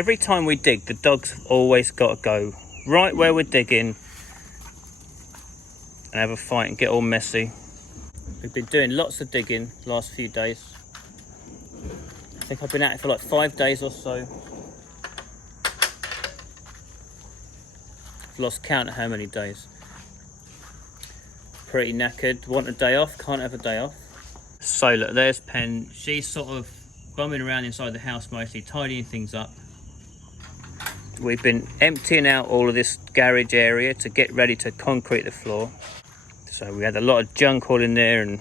every time we dig, the dogs have always got to go right where we're digging and have a fight and get all messy. We've been doing lots of digging the last few days. I think I've been at it for like 5 days or so. I've lost count of how many days. Pretty knackered, want a day off, can't have a day off. So look, there's Pen. She's sort of bumming around inside the house mostly, tidying things up. We've been emptying out all of this garage area to get ready to concrete the floor. So we had a lot of junk all in there, and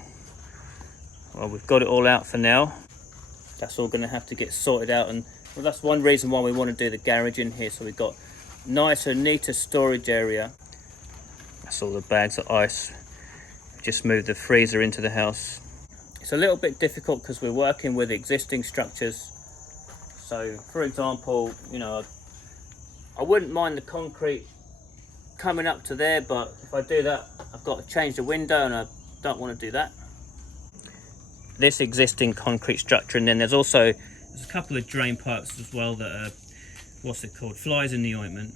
well, we've got it all out for now. That's all going to have to get sorted out, and well, that's one reason why we want to do the garage in here, so we've got nicer, neater storage area. That's all the bags of ice. Just moved the freezer into the house. It's a little bit difficult because we're working with existing structures. So for example, you know, I wouldn't mind the concrete coming up to there, but if I do that, I've got to change the window, and I don't want to do that. This existing concrete structure, and then there's a couple of drain pipes as well that are, what's it called, flies in the ointment.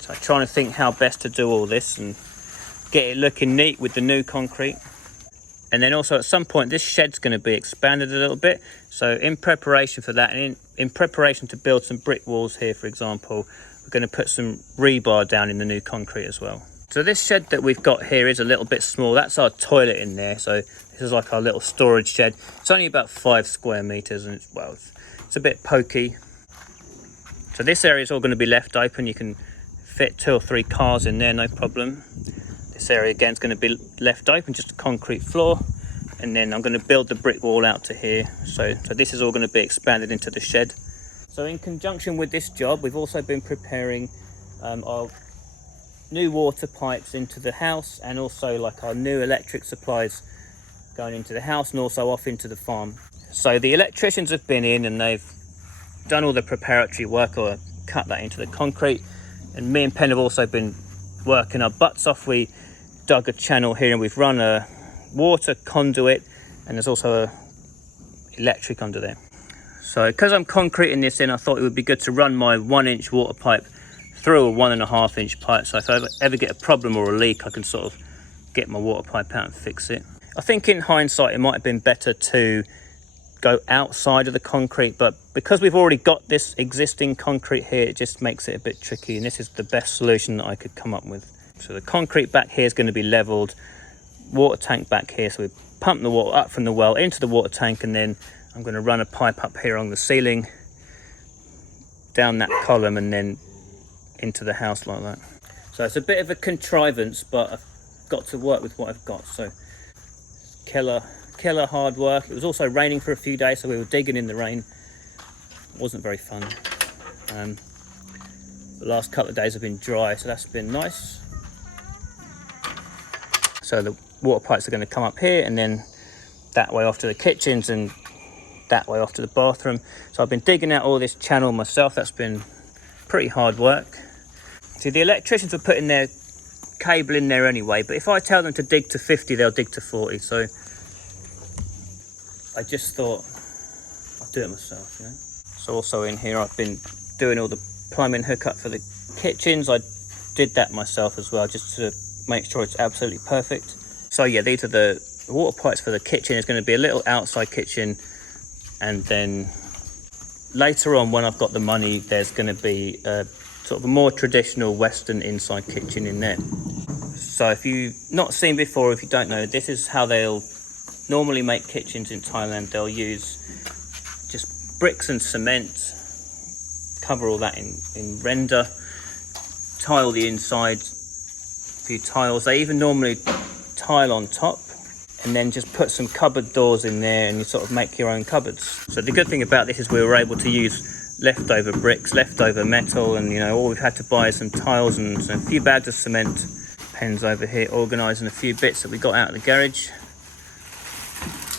So I'm trying to think how best to do all this and get it looking neat with the new concrete. And then also at some point this shed's going to be expanded a little bit, so in preparation for that, and in preparation to build some brick walls here, for example, we're going to put some rebar down in the new concrete as well. So this shed that we've got here is a little bit small. That's our toilet in there, so this is like our little storage shed. It's only about 5 square meters, and it's a bit pokey. So this area is all going to be left open. You can fit 2 or 3 cars in there, no problem. This area again is going to be left open, just a concrete floor, and then I'm going to build the brick wall out to here. So this is all going to be expanded into the shed. So in conjunction with this job, we've also been preparing our new water pipes into the house, and also like our new electric supplies going into the house and also off into the farm. So the electricians have been in and they've done all the preparatory work, or cut that into the concrete, and me and Pen have also been working our butts off. We dug a channel here and we've run a water conduit, and there's also a electric under there. So because I'm concreting this in, I thought it would be good to run my 1-inch water pipe through a 1.5-inch pipe, so if I ever get a problem or a leak, I can sort of get my water pipe out and fix it. I think in hindsight it might have been better to go outside of the concrete, but because we've already got this existing concrete here, it just makes it a bit tricky, and this is the best solution that I could come up with. So the concrete back here is going to be leveled, water tank back here, so we pump the water up from the well into the water tank, and then I'm going to run a pipe up here on the ceiling, down that column, and then into the house like that. So it's a bit of a contrivance, but I've got to work with what I've got. So killer hard work. It was also raining for a few days, so we were digging in the rain. It wasn't very fun. The last couple of days have been dry, so that's been nice. So the water pipes are going to come up here, and then that way off to the kitchens, and that way off to the bathroom. So I've been digging out all this channel myself. That's been pretty hard work. See, the electricians are putting their cable in there anyway, but if I tell them to dig to 50, they'll dig to 40. So I just thought I'll do it myself, you know. So also in here, I've been doing all the plumbing hookup for the kitchens. I did that myself as well, just to make sure it's absolutely perfect. So yeah, these are the water pipes for the kitchen. It's going to be a little outside kitchen, and then later on, when I've got the money, there's going to be a sort of a more traditional Western inside kitchen in there. So if you've not seen before, if you don't know, this is how they'll normally make kitchens in Thailand. They'll use just bricks and cement, cover all that in render, tile the inside, a few tiles. They even normally tile on top, and then just put some cupboard doors in there, and you sort of make your own cupboards. So the good thing about this is we were able to use leftover bricks, leftover metal, and you know, all we've had to buy is some tiles and a few bags of cement. Pen's over here organising a few bits that we got out of the garage.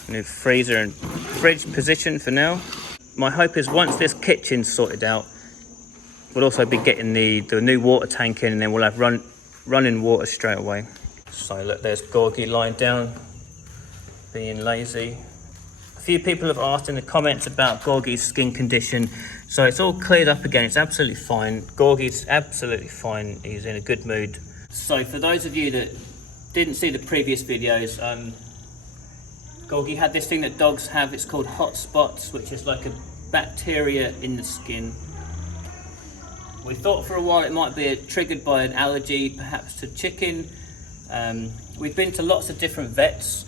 New freezer and fridge position for now. My hope is once this kitchen's sorted out, we'll also be getting the new water tank in, and then we'll have running water straight away. So look, there's Gorgie lying down, being lazy. A few people have asked in the comments about Gorgie's skin condition. So it's all cleared up again. It's absolutely fine. Gorgie's absolutely fine. He's in a good mood. So for those of you that didn't see the previous videos, Gorgie had this thing that dogs have. It's called hot spots, which is like a bacteria in the skin. We thought for a while it might be triggered by an allergy, perhaps to chicken. We've been to lots of different vets,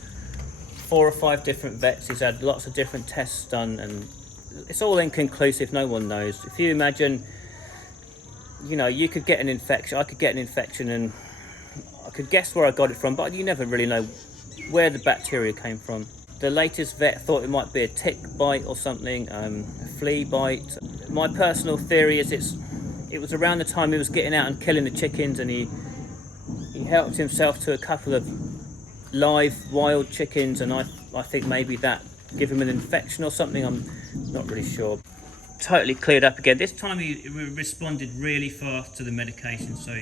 4 or 5 different vets. He's had lots of different tests done, and it's all inconclusive. No one knows. If you imagine, you know, you could get an infection, I could get an infection, and I could guess where I got it from, but you never really know where the bacteria came from. The latest vet thought it might be a tick bite or something, a flea bite. My personal theory is it was around the time he was getting out and killing the chickens, and he helped himself to a couple of live wild chickens, and I think maybe that gave him an infection or something. I'm not really sure. Totally cleared up again. This time he responded really fast to the medication, so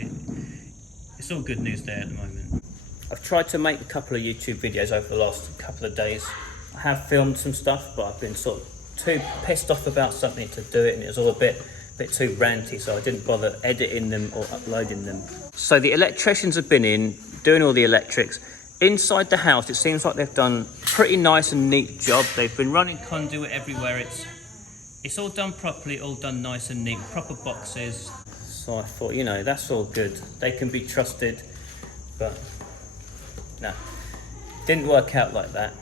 it's all good news there at the moment. I've tried to make a couple of YouTube videos over the last couple of days. I have filmed some stuff, but I've been sort of too pissed off about something to do it, and it was all a bit too ranty, so I didn't bother editing them or uploading them. So the electricians have been in, doing all the electrics. Inside the house, it seems like they've done a pretty nice and neat job. They've been running conduit everywhere. It's all done properly, all done nice and neat, proper boxes. So I thought, you know, that's all good. They can be trusted, but no, didn't work out like that.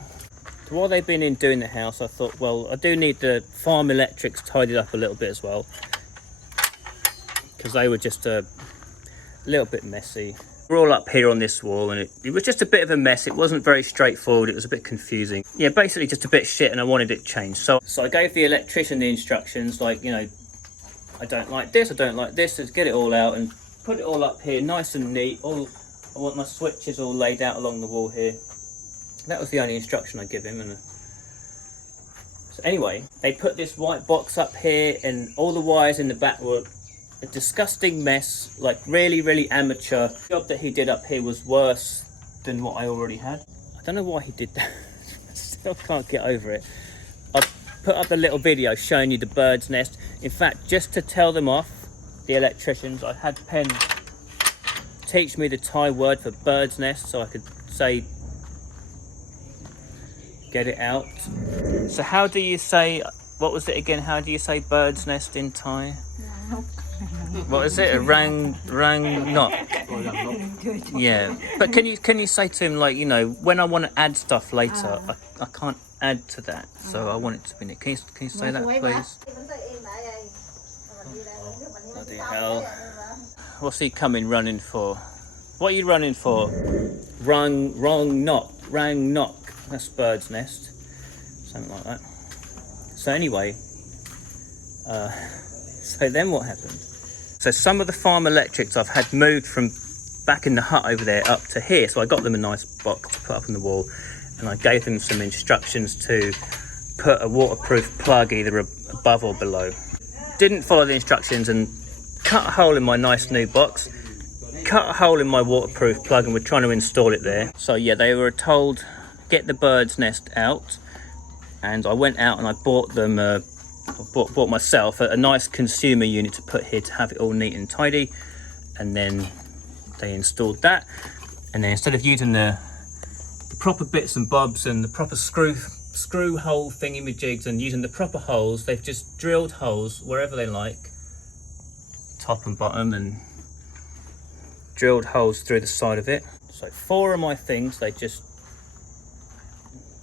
So while they've been in doing the house, I thought, well, I do need the farm electrics tidied up a little bit as well, because they were just a little bit messy. We're all up here on this wall, and it was just a bit of a mess. It wasn't very straightforward. It was a bit confusing. Yeah, basically just a bit shit, and I wanted it changed. So I gave the electrician the instructions, like, you know, I don't like this, let's get it all out and put it all up here nice and neat. I want my switches all laid out along the wall here. That was the only instruction I give him. And so anyway, they put this white box up here, and all the wires in the back were a disgusting mess, like really amateur. The job that he did up here was worse than what I already had. I don't know why he did that. I still can't get over it. I've put up a little video showing you the bird's nest. In fact, just to tell them off, the electricians, I had Pen teach me the Thai word for bird's nest so I could say, get it out. So how do you say, what was it again? How do you say bird's nest in Thai? What is it? A rang knock? Yeah. But can you say to him, like, you know, when I want to add stuff later, I can't add to that, so I want it to be neat. Can you say that, please? Bloody hell. What's he coming running for? What are you running for? Rang knock. That's bird's nest. Something like that. So anyway, so then what happened? So some of the farm electrics I've had moved from back in the hut over there up to here. So I got them a nice box to put up on the wall, and I gave them some instructions to put a waterproof plug either above or below. Didn't follow the instructions and cut a hole in my nice new box, cut a hole in my waterproof plug, and we're trying to install it there. So yeah, they were told, get the bird's nest out, and I went out and I bought them bought myself a nice consumer unit to put here to have it all neat and tidy. And then they installed that, and then instead of using the proper bits and bobs and the proper screw hole thingy-majigs and using the proper holes, they've just drilled holes wherever they like, top and bottom, and drilled holes through the side of it. So 4 of my things, they just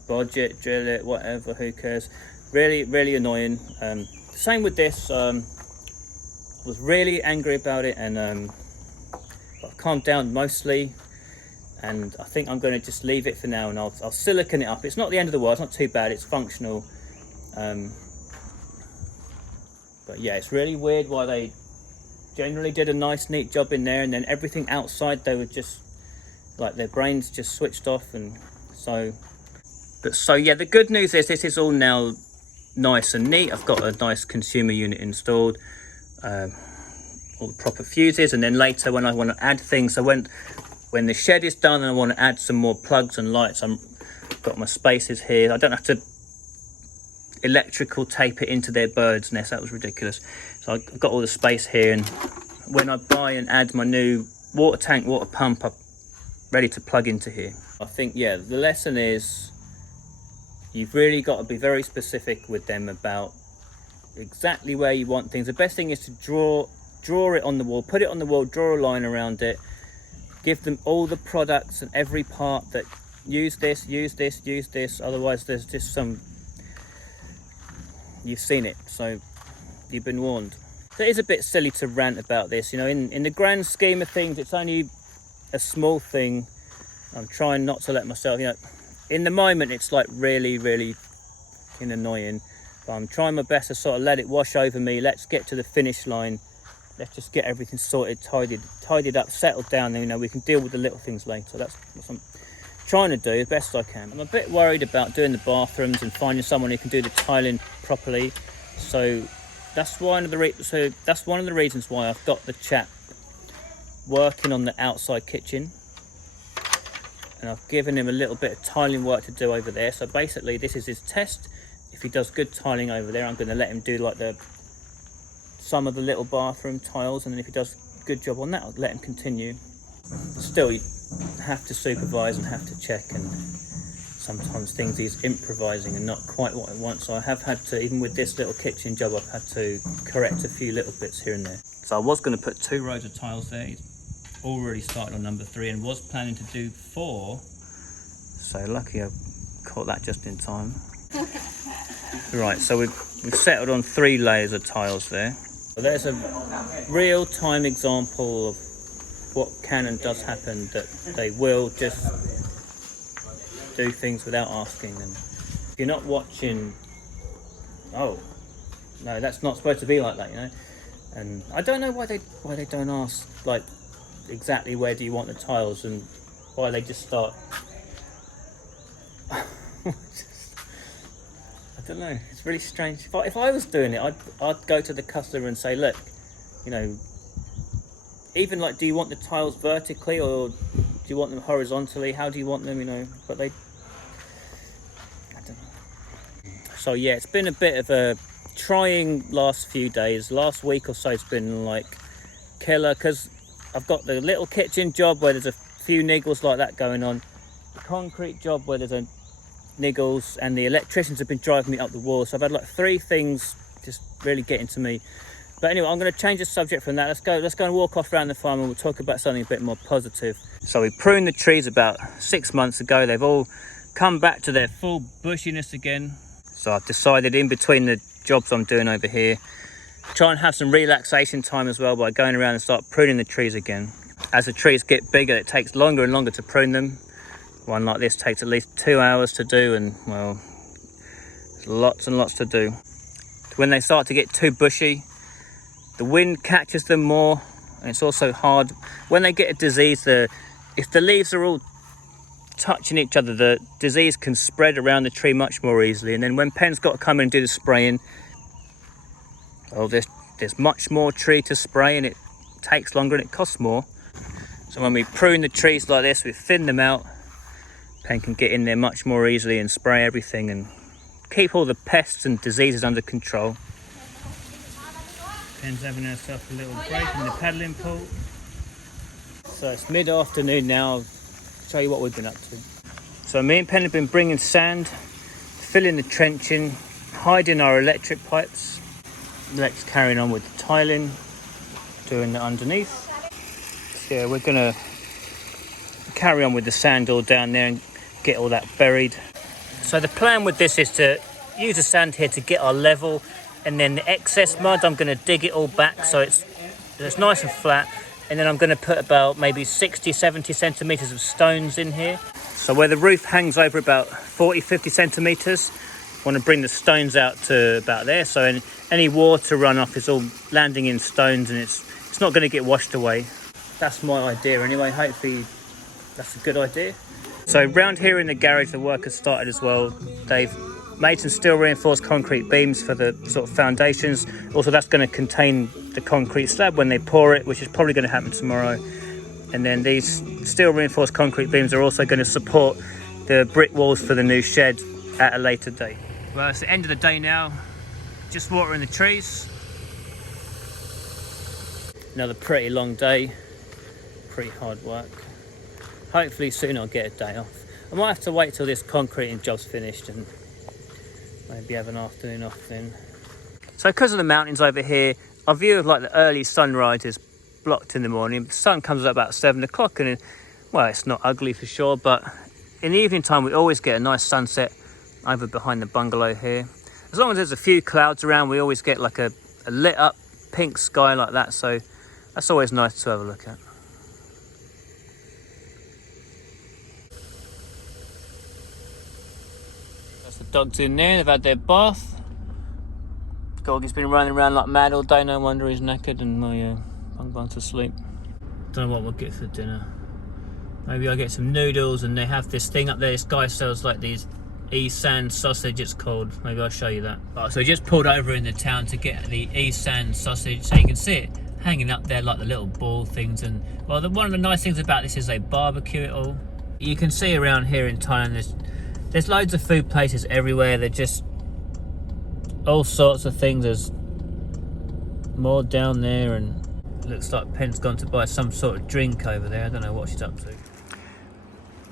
bodge it, drill it, whatever, who cares. Really annoying. Same with this. I was really angry about it, and I've calmed down mostly, and I think I'm going to just leave it for now, and I'll silicone it up. It's not the end of the world, it's not too bad, it's functional. But yeah, it's really weird why they generally did a nice neat job in there, and then everything outside they were just like their brains just switched off. And so yeah, the good news is this is all now nice and neat. I've got a nice consumer unit installed, all the proper fuses, and then later when I want to add things, so when the shed is done and I want to add some more plugs and lights, I've got my spaces here. I don't have to electrical tape it into their bird's nest. That was ridiculous. So I've got all the space here, and when I buy and add my new water tank, water pump, I'm ready to plug into here. I think, yeah, the lesson is you've really got to be very specific with them about exactly where you want things. The best thing is to draw it on the wall, put it on the wall, draw a line around it, give them all the products and every part that use this, otherwise there's just some, you've seen it, so you've been warned. It is a bit silly to rant about this, you know, in the grand scheme of things, it's only a small thing. I'm trying not to let myself, you know, in the moment it's like really fucking annoying, but I'm trying my best to sort of let it wash over me. Let's get to the finish line. Let's just get everything sorted, tidied up, settled down, and you know, we can deal with the little things later. That's what I'm trying to do as best I can. I'm a bit worried about doing the bathrooms and finding someone who can do the tiling properly. So that's one of the reasons why I've got the chap working on the outside kitchen, and I've given him a little bit of tiling work to do over there. So basically this is his test. If he does good tiling over there, I'm going to let him do like some of the little bathroom tiles, and then if he does a good job on that, I'll let him continue. Still, you have to supervise and have to check, and sometimes things he's improvising and not quite what I want. So I have had to, even with this little kitchen job, I've had to correct a few little bits here and there. So I was going to put 2 rows of tiles there. He's already started on number 3 and was planning to do 4. So lucky I caught that just in time. Right, so we've settled on 3 layers of tiles there. So there's a real-time example of what can and does happen, that they will just do things without asking. And if you're not watching, oh no, that's not supposed to be like that, you know. And I don't know why they don't ask, like, exactly where do you want the tiles, and why they just start I don't know, it's really strange. If I was doing it, I'd go to the customer and say, look, you know, even like, do you want the tiles vertically or do you want them horizontally? How do you want them, you know? But I don't know. So yeah, it's been a bit of a trying last few days. Last week or so it's been like killer, because I've got the little kitchen job where there's a few niggles like that going on, the concrete job where there's a niggles, and the electricians have been driving me up the wall. So I've had like 3 things just really getting to me. But anyway, I'm going to change the subject from that. Let's go and walk off around the farm, and we'll talk about something a bit more positive. So we pruned the trees about 6 months ago. They've all come back to their full bushiness again. So I've decided, in between the jobs I'm doing over here, try and have some relaxation time as well by going around and start pruning the trees again. As the trees get bigger, it takes longer and longer to prune them. One like this takes at least 2 hours to do, and well, there's lots and lots to do. When they start to get too bushy, the wind catches them more, and it's also hard when they get a disease. If the leaves are all touching each other, the disease can spread around the tree much more easily. And then when Penn's got to come in and do the spraying, oh, there's much more tree to spray, and it takes longer and it costs more. So when we prune the trees like this, we thin them out. Pen can get in there much more easily and spray everything and keep all the pests and diseases under control. Pen's having herself a little break in the paddling pool. So it's mid-afternoon now. I'll show you what we've been up to. So me and Pen have been bringing sand, filling the trenching, hiding our electric pipes. Let's carry on with the tiling, doing it underneath. So yeah, we're gonna carry on with the sand all down there and get all that buried. So the plan with this is to use the sand here to get our level, and then the excess mud I'm going to dig it all back so it's nice and flat, and then I'm going to put about maybe 60-70 centimeters of stones in here. So where the roof hangs over about 40-50 centimeters, I want to bring the stones out to about there, so any water runoff is all landing in stones and it's not going to get washed away. That's my idea anyway. Hopefully that's a good idea. So round here in the garage, the work has started as well. They've made some steel reinforced concrete beams for the sort of foundations. Also, that's going to contain the concrete slab when they pour it, which is probably going to happen tomorrow. And then these steel reinforced concrete beams are also going to support the brick walls for the new shed at a later date. Well, it's the end of the day now. Just watering the trees. Another pretty long day. Pretty hard work. Hopefully soon I'll get a day off. I might have to wait till this concreting job's finished and maybe have an afternoon off then. So because of the mountains over here, our view of like the early sunrise is blocked in the morning. The sun comes up about 7 o'clock and well, it's not ugly for sure, but in the evening time we always get a nice sunset over behind the bungalow here. As long as there's a few clouds around, we always get like a lit up pink sky like that, so that's always nice to have a look at. That's the dogs in there, they've had their bath. Gorgie's been running around like mad all day, no wonder he's knackered, and my I'm going to sleep. Don't know what we'll get for dinner. Maybe I'll get some noodles, and they have this thing up there, this guy sells like these Isan sausage, it's called. Maybe I'll show you that. Right, so we just pulled over in the town to get the Isan sausage, so you can see it hanging up there like the little ball things. And well, one of the nice things about this is they barbecue it all. You can see around here in Thailand there's loads of food places everywhere. They're just all sorts of things. There's more down there, and it looks like Pen's gone to buy some sort of drink over there. I don't know what she's up to.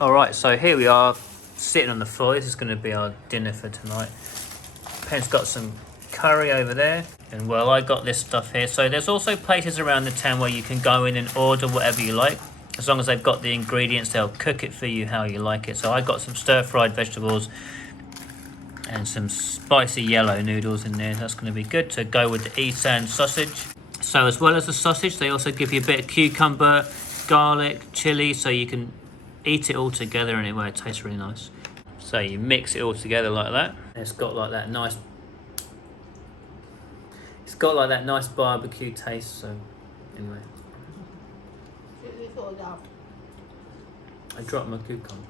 Alright, so here we are sitting on the floor. This is going to be our dinner for tonight. Pen's got some curry over there, and well, I got this stuff here. So there's also places around the town where you can go in and order whatever you like. As long as they've got the ingredients, they'll cook it for you how you like it. So I got some stir-fried vegetables and some spicy yellow noodles in there. That's going to be good to go with the Isan sausage. So as well as the sausage, they also give you a bit of cucumber, garlic, chili, so you can eat it all together, and it tastes really nice. So you mix it all together like that. It's got like that nice barbecue taste. So anyway, I dropped my cucumber.